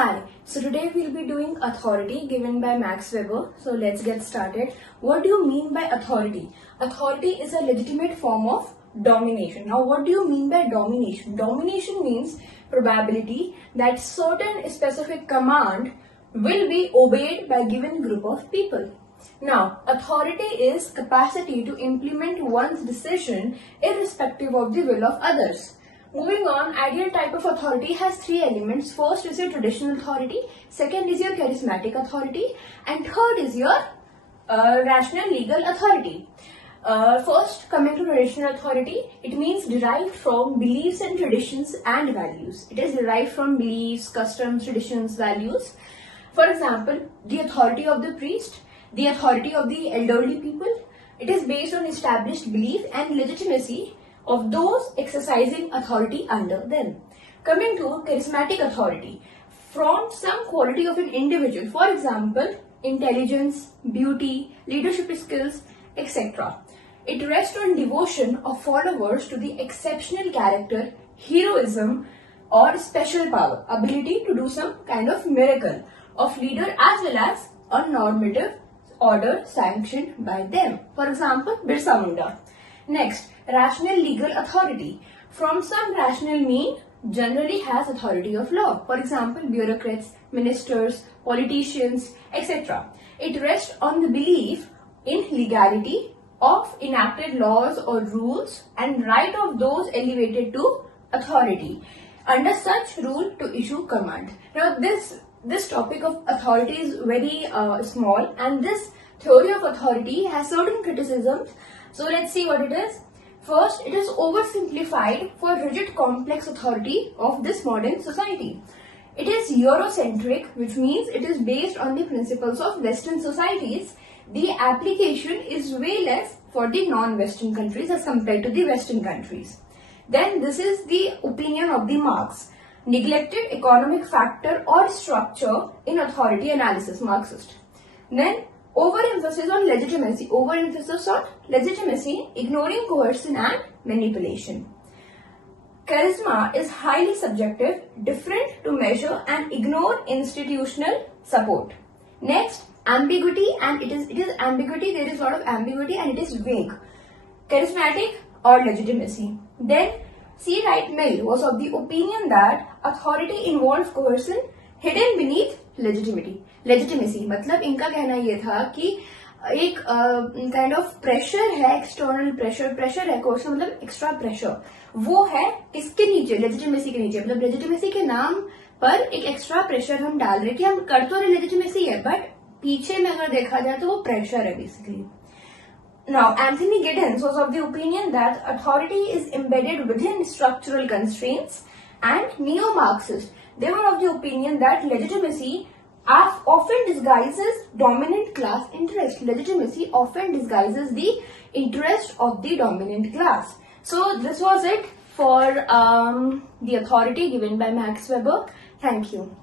Hi, so today we'll be doing authority given by Max Weber. So let's get started. What do you mean by authority? Authority is a legitimate form of domination. Now, what do you mean by domination? Domination means probability that certain specific command will be obeyed by given group of people. Now, authority is capacity to implement one's decision irrespective of the will of others. Moving on, ideal type of authority has three elements. First is your traditional authority, second is your charismatic authority, and third is your rational legal authority. First, coming to traditional authority, it means derived from beliefs and traditions and values. It is derived from beliefs, customs, traditions, values. For example, the authority of the priest, the authority of the elderly people. It is based on established belief and legitimacy of those exercising authority under them. Coming to charismatic authority, from some quality of an individual, for example, intelligence, beauty, leadership skills, etc. It rests on devotion of followers to the exceptional character, heroism, or special power, ability to do some kind of miracle of leader as well as a normative order sanctioned by them. For example, Birsa Munda. Next, rational legal authority. From some rational mean generally has authority of law. For example, bureaucrats, ministers, politicians, etc. It rests on the belief in legality of enacted laws or rules and right of those elevated to authority under such rule to issue command. Now this topic of authority is very small, and this theory of authority has certain criticisms. So let's see what it is. First, it is oversimplified for rigid complex authority of this modern society. It is Eurocentric, which means it is based on the principles of Western societies. The application is way less for the non-Western countries as compared to the Western countries. Then this is the opinion of the Marx. Neglected economic factor or structure in authority analysis, Marxist. Then overemphasis on legitimacy, ignoring coercion and manipulation. Charisma is highly subjective, different to measure and ignore institutional support. Next, ambiguity, and it is ambiguity, there is a lot of ambiguity and it is vague. Charismatic or legitimacy. Then C. Wright Mill was of the opinion that authority involves coercion hidden beneath legitimacy. मतलब इनका कहना ये था कि एक kind of pressure है, external pressure है, कोर्सन मतलब एक्स्ट्रा प्रेशर, वो है किसके नीचे, लेजिटिमेसी के नीचे. मतलब लेजिटिमेसी के नाम पर एक एक्स्ट्रा प्रेशर हम डाल रहे कि हम कर तो रहे लेजिटिमेसी है, बट पीछे में अगर देखा जाए तो वो प्रेशर है basically. Now, Anthony Giddens was of the opinion that authority is embedded within structural constraints, and neo-Marxists, they were of the opinion that legitimacy often disguises dominant class interest. Legitimacy often disguises the interest of the dominant class. So this was it for the authority given by Max Weber. Thank you.